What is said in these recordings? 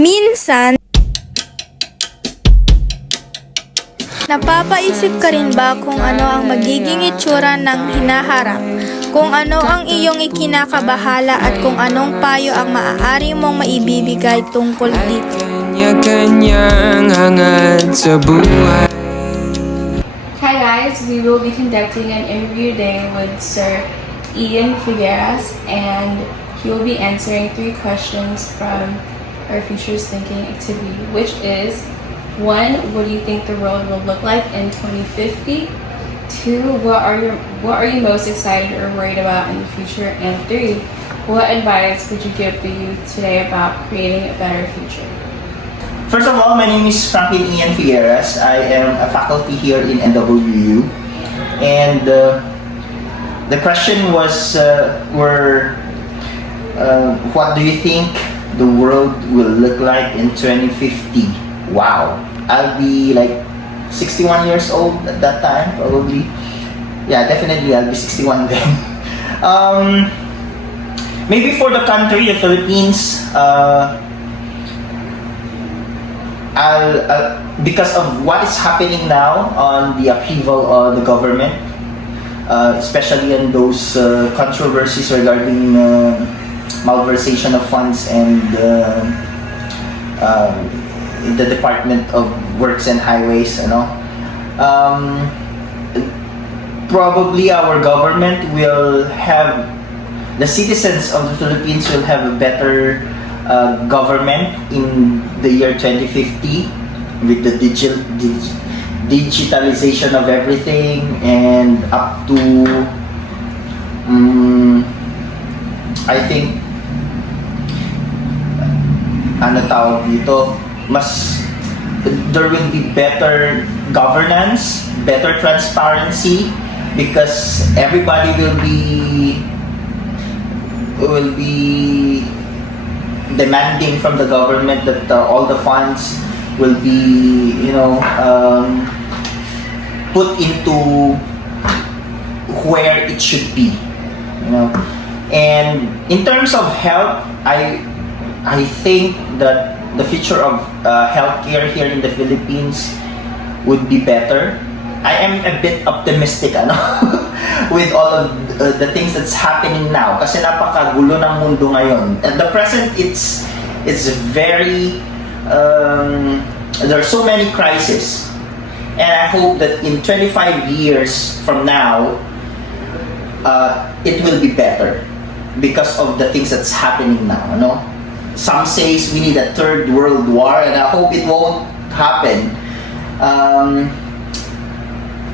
Minsan, napapaisip ka rin ba kung ano ang magiging itsura ng hinaharap? Kung ano ang iyong ikinakabahala at kung anong payo ang maaari mong maibibigay tungkol dito? Kanya-kanyang hangad sa buhay. Hi guys, we will be conducting an interview today with Sir Ian Figueras, and he will be answering 3 questions from our Futures Thinking activity, which is 1. What do you think the world will look like in 2050? 2. What are you most excited or worried about in the future? And 3. What advice would you give the youth today about creating a better future? First of all, my name is Franklin Ian Figueras. I am a faculty here in NWU, and the question was, what do you think the world will look like in 2050? Wow, I'll be like 61 years old at that time, probably. Yeah, definitely I'll be 61 then. Maybe for the country, the Philippines, because of what is happening now on the upheaval of the government, especially in those controversies regarding malversation of funds and in the Department of Works and Highways, probably our government will have, the citizens of the Philippines will have a better government in the year 2050 with the digitalization of everything, and up to I think there will be better governance, better transparency, because everybody will be demanding from the government that all the funds will be, put into where it should be, And in terms of health, I think that the future of healthcare here in the Philippines would be better. I am a bit optimistic, with all of the things that's happening now. Kasi napakagulo ng mundo ngayon. At the present, it's very, there are so many crises. And I hope that in 25 years from now, it will be better because of the things that's happening now, Some says we need a 3rd world war, and I hope it won't happen.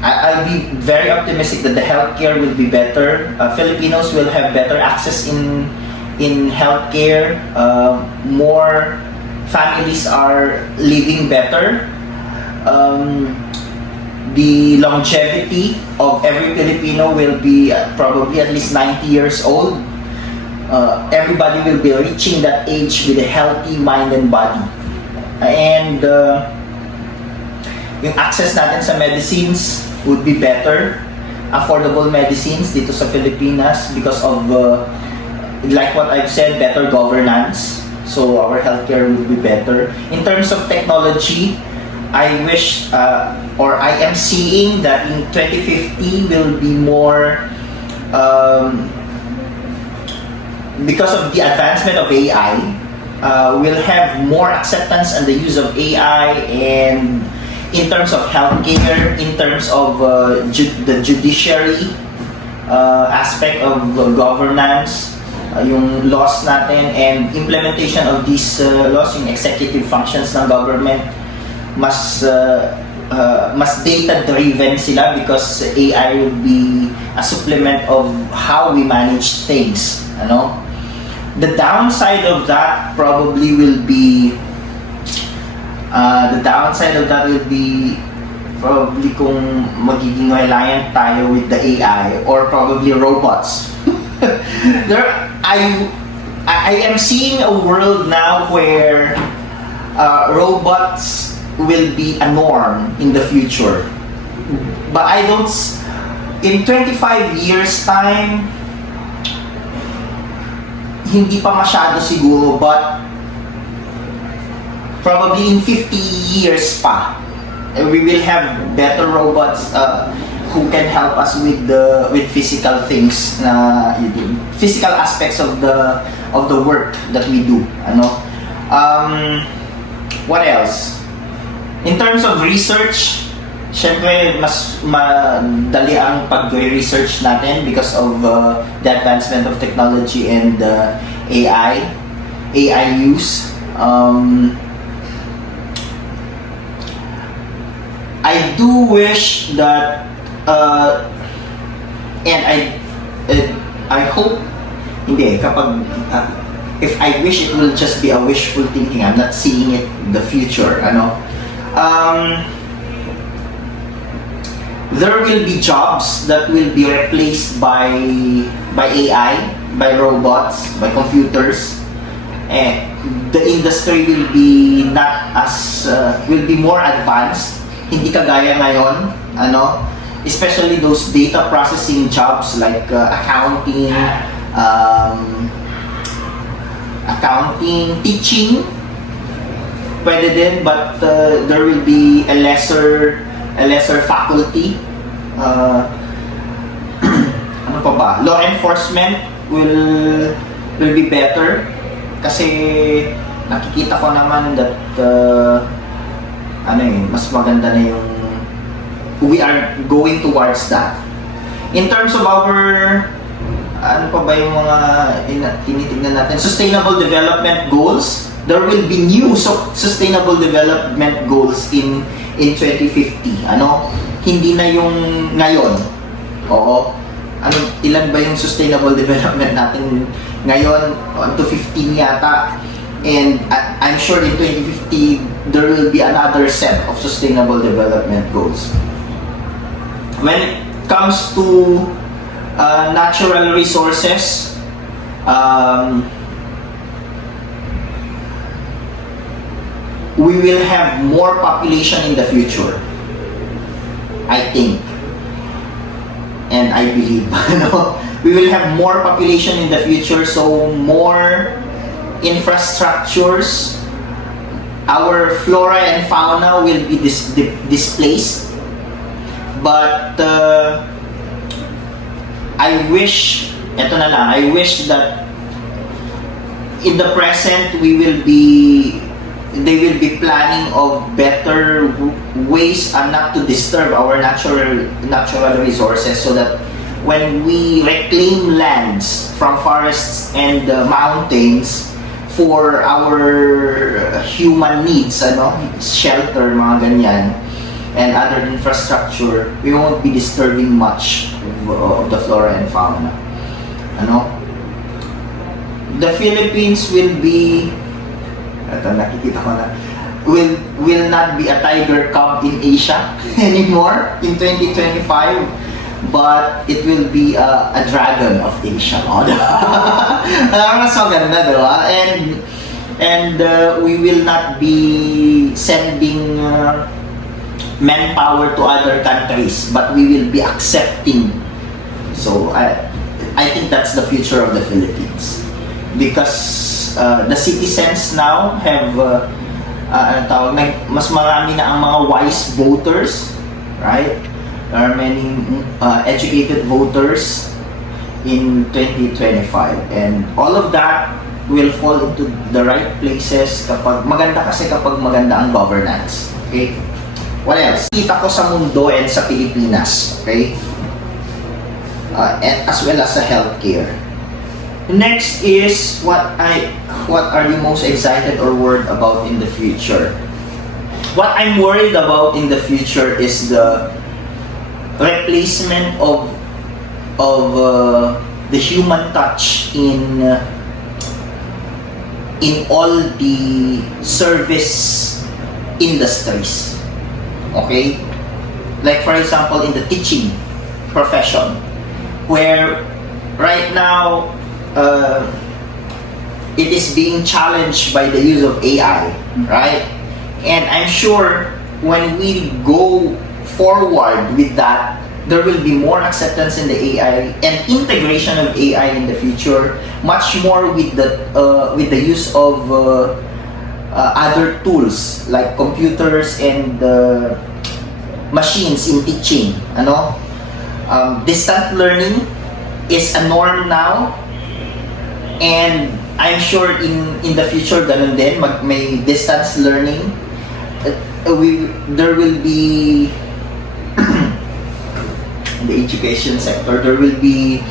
I'll be very optimistic that the healthcare will be better. Filipinos will have better access in healthcare. More families are living better. The longevity of every Filipino will be probably at least 90 years old. Everybody will be reaching that age with a healthy mind and body. And yung access natin sa medicines would be better. Affordable medicines dito sa Pilipinas because of, like what I've said, better governance. So our healthcare would be better. In terms of technology, I wish, or I am seeing that in 2050 will be more, because of the advancement of AI, we'll have more acceptance and the use of AI, and in terms of healthcare, in terms of the judiciary aspect of governance, yung laws natin, and implementation of these laws, yung executive functions ng government, mas data-driven sila because AI will be a supplement of how we manage things, The downside of that probably will be kung magiging reliant tayo with the AI or probably robots. I am seeing a world now where robots will be a norm in the future. But in 25 years time, hindi pa masyado siguro, but probably in 50 years pa, we will have better robots who can help us with physical things na physical aspects of the work that we do. What else? In terms of research, syempre mas madali ang pag-research natin because of the advancement of technology and AI use. I do wish that and I hope hindi kapag if I wish, it will just be a wishful thinking. I'm not seeing it in the future, there will be jobs that will be replaced by AI, by robots, by computers. The industry will be not as will be more advanced, hindi kagaya ngayon, especially those data processing jobs like accounting, teaching, pwede din, but there will be a lesser faculty. Ano pa ba? Law enforcement will be better kasi nakikita ko naman that mas maganda na yung we are going towards that. In terms of our ano pa ba yung mga tinitignan natin, sustainable development goals, there will be new sustainable development goals in 2050. Hindi na yung ngayon. Oo. Ilan ba yung sustainable development natin ngayon? To 15 yata. And I'm sure in 2050 there will be another set of sustainable development goals. When it comes to natural resources, we will have more population in the future, I think, and I believe. We will have more population in the future, so more infrastructures. Our flora and fauna will be displaced, but I wish that in the present they will be planning of better ways not to disturb our natural resources, so that when we reclaim lands from forests and mountains for our human needs, shelter, mga ganyan, and other infrastructure, we won't be disturbing much of the flora and fauna. The Philippines will be, nakikita ko na, will not be a tiger cub in Asia anymore in 2025, but it will be a dragon of Asia. Mas maganda, diba? And we will not be sending manpower to other countries, but we will be accepting. So I think that's the future of the Philippines, because the citizens now have mas marami na ang mga wise voters, right? There are many educated voters in 2025, and all of that will fall into the right places kapag maganda ang governance. Okay? What else? Kita ko sa mundo and sa Pilipinas, okay? And as well as sa healthcare. Next is what are you most excited or worried about in the future? What I'm worried about in the future is the replacement of the human touch in all the service industries. Okay? Like for example, in the teaching profession, where right now it is being challenged by the use of AI, right? And I'm sure when we go forward with that, there will be more acceptance in the AI and integration of AI in the future, much more with the use of other tools like computers and machines in teaching. Distant learning is a norm now, and I'm sure in the future ganun din, may distance learning. There will be in the education sector, there will be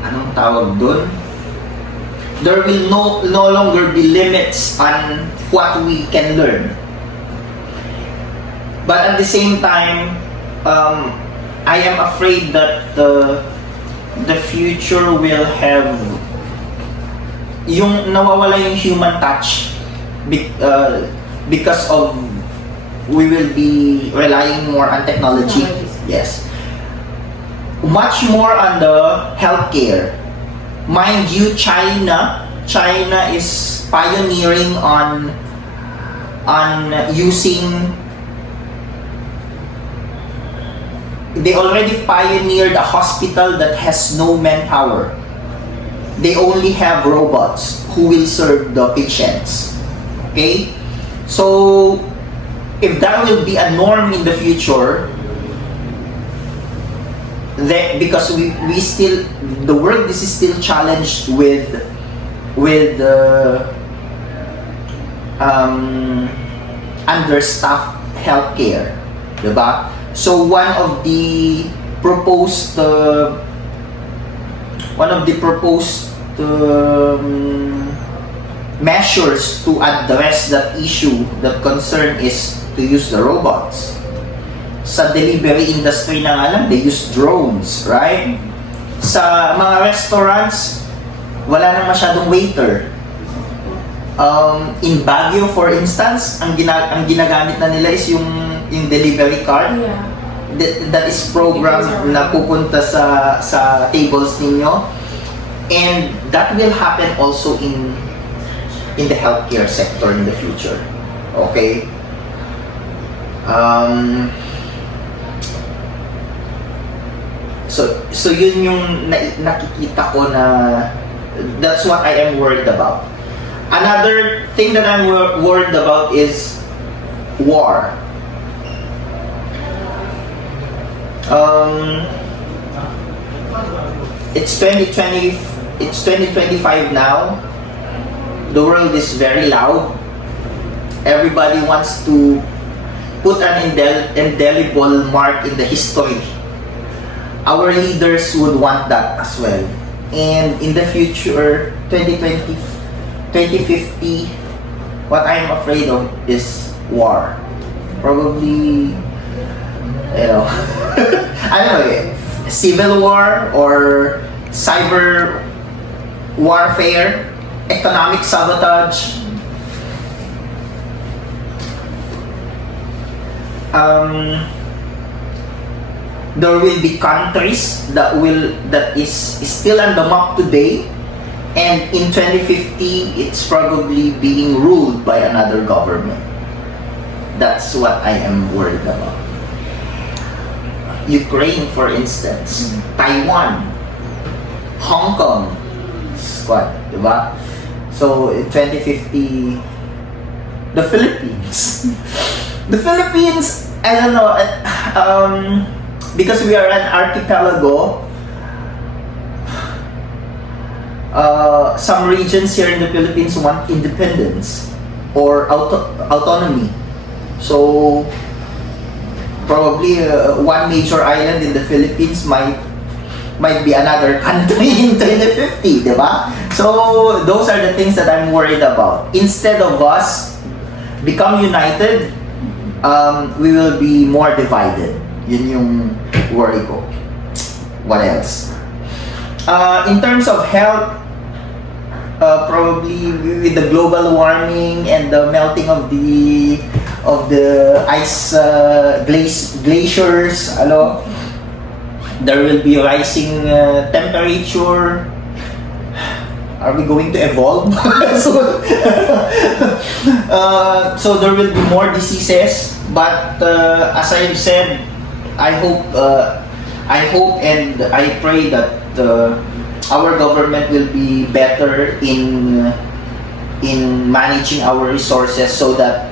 anong tawag dun? There will no longer be limits on what we can learn. But at the same time, I am afraid that the future will have yung nawawala yung human touch because of we will be relying more on technology. Yes. Much more on the healthcare. Mind you, China is pioneering on using. They already pioneered a hospital that has no manpower. They only have robots who will serve the patients. Okay? So, if that will be a norm in the future, that because we still, the world is still challenged with understaffed healthcare, diba? So one of the proposed measures to address that issue, that concern, is to use the robots. Sa delivery industry na nga lang, they use drones, right? Sa mga restaurants, wala nang masyadong waiter. In Baguio, for instance, ang ginagamit na nila is yung delivery card. Yeah. That is programmed na pupunta sa tables ninyo. And that will happen also in the healthcare sector in the future. Okay? So yun yung nakikita ko na that's what I am worried about. Another thing that I'm worried about is war. It's 2020. It's 2025 now. The world is very loud. Everybody wants to put an indelible mark in the history. Our leaders would want that as well. And in the future, 2020, 2050, what I'm afraid of is war. Probably, I don't know, civil war or cyber warfare, economic sabotage. There will be countries that is still on the map today, and in 2050 it's probably being ruled by another government. That's what I am worried about. Ukraine, for instance, Taiwan, Hong Kong, what, diba? So in 2050, the Philippines. The Philippines, I don't know, because we are an archipelago, some regions here in the Philippines want independence or autonomy. So probably one major island in the Philippines might be another country in 2050, diba? So those are the things that I'm worried about. Instead of us become united, we will be more divided. Yun yung worry ko. What else? In terms of health, probably with the global warming and the melting of the ice glaciers, there will be rising temperature. Are we going to evolve? So there will be more diseases, but as I've said, I hope and I pray that our government will be better in in managing our resources so that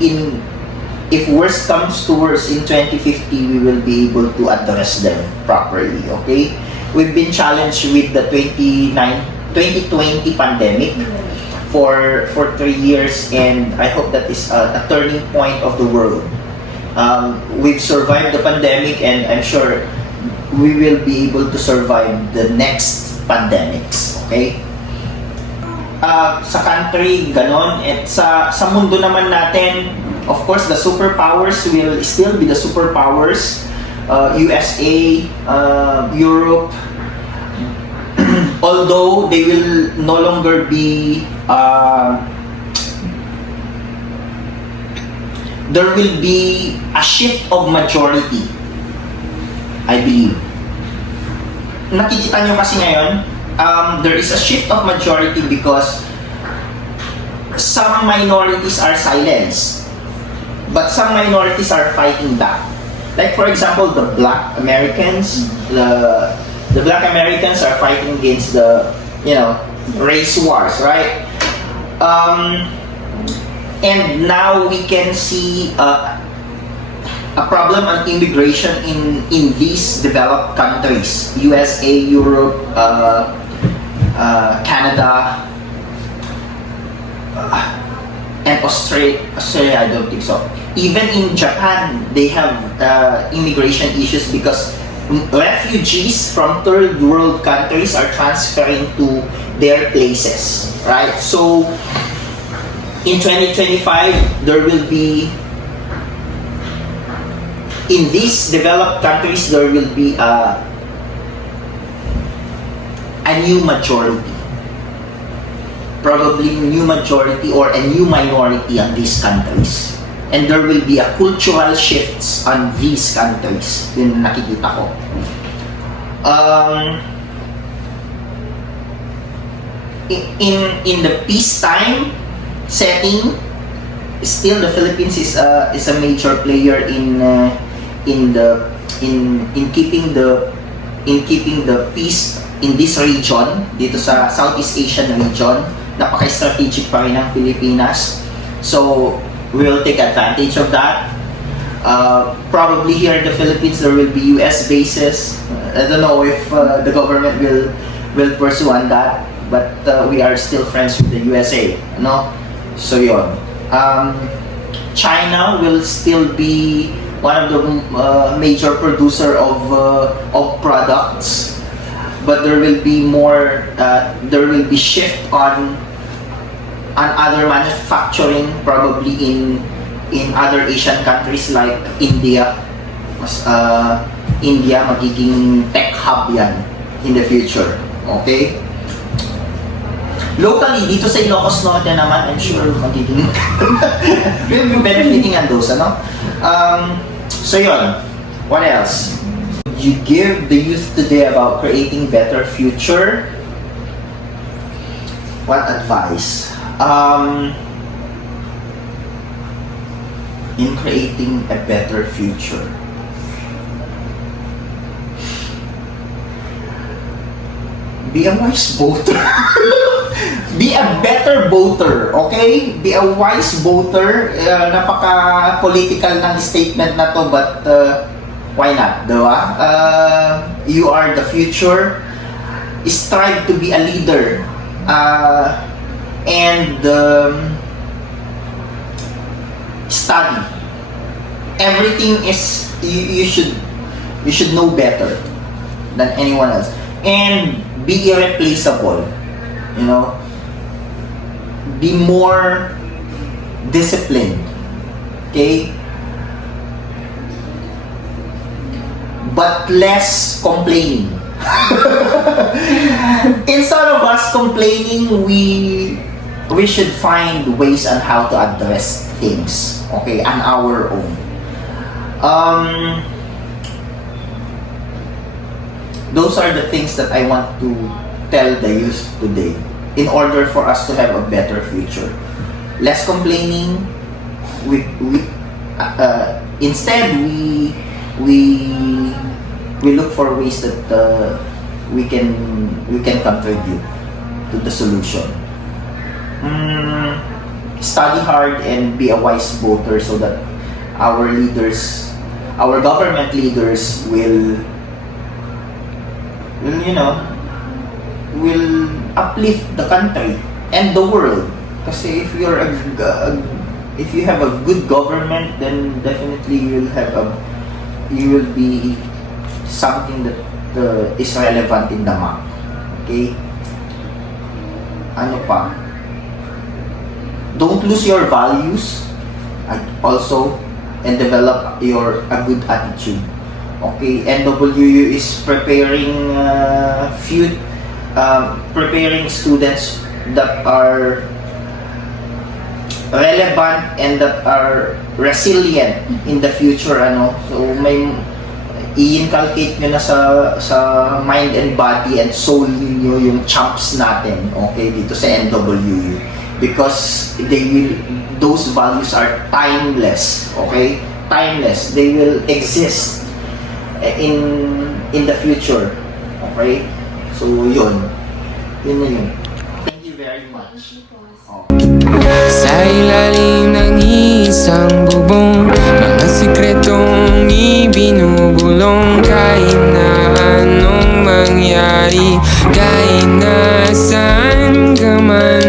if worst comes to worst in 2050, we will be able to address them properly. Okay, we've been challenged with the 2020 pandemic for 3 years, and I hope that is a turning point of the world. We've survived the pandemic, and I'm sure we will be able to survive the next pandemics. Okay? Sa country, ganon. At sa mundo naman natin, of course, the superpowers will still be the superpowers. USA, Europe, although they will no longer be there will be a shift of majority, I believe. Nakikita nyo kasi ngayon, there is a shift of majority because some minorities are silenced, but some minorities are fighting back. Like for example, the Black Americans, the Black Americans are fighting against the, race wars, right? And now we can see a problem on immigration in these developed countries, USA, Europe, Canada, and Australia. I don't think so. Even in Japan, they have immigration issues because refugees from third world countries are transferring to their places, right? So in 2025, there will be, in these developed countries, there will be a new majority. Probably a new majority or a new minority on these countries. And there will be a cultural shifts on these countries. Yun nakikita ko. In the peacetime setting, still the Philippines is a major player in keeping the peace in this region, dito sa Southeast Asian region. Napaka-strategic pa rin ng Pilipinas. So we will take advantage of that. Probably here in the Philippines there will be US bases. I don't know if the government will pursue on that, but we are still friends with the USA, no? So yun. China will still be one of the major producer of products, but there will be more. There will be shift on other manufacturing, probably in other Asian countries like India. India magiging tech hub yan in the future. Okay. Locally, dito sa Ilocos Norte naman, I'm sure magiging we'll be benefiting on those, ano? So yun, what else? You give the youth today about creating better future. What advice? In creating a better future. Be a wise voter. Be a better voter, okay? Be a wise voter. Napaka-political ng statement na to, but why not, diba? You are the future. Strive to be a leader. And study. Everything is, you should know better than anyone else. And be irreplaceable, be more disciplined, okay, but less complaining. Instead of us complaining, we should find ways on how to address things, okay, on our own. Those are the things that I want to tell the youth today in order for us to have a better future. Less complaining. Instead, we look for ways that we can contribute to the solution. study hard and be a wise voter so that our leaders, our government leaders will will uplift the country and the world. Kasi if you have a good government, then definitely you will be something that is relevant in the map. Okay? Ano pa? Don't lose your values also, and develop a good attitude. Okay, NWU is preparing preparing students that are relevant and that are resilient in the future, so may i-inculcate nyo na sa mind and body and soul niyo yung champs natin, okay, dito sa NWU, because those values are timeless, okay, timeless, they will exist in the future, okay, so yun na yun. Thank you very much. Sa ilalim ng isang bubong, mga sikretong ibinubulong. Kahit na anong mangyari, kahit na saan ka man.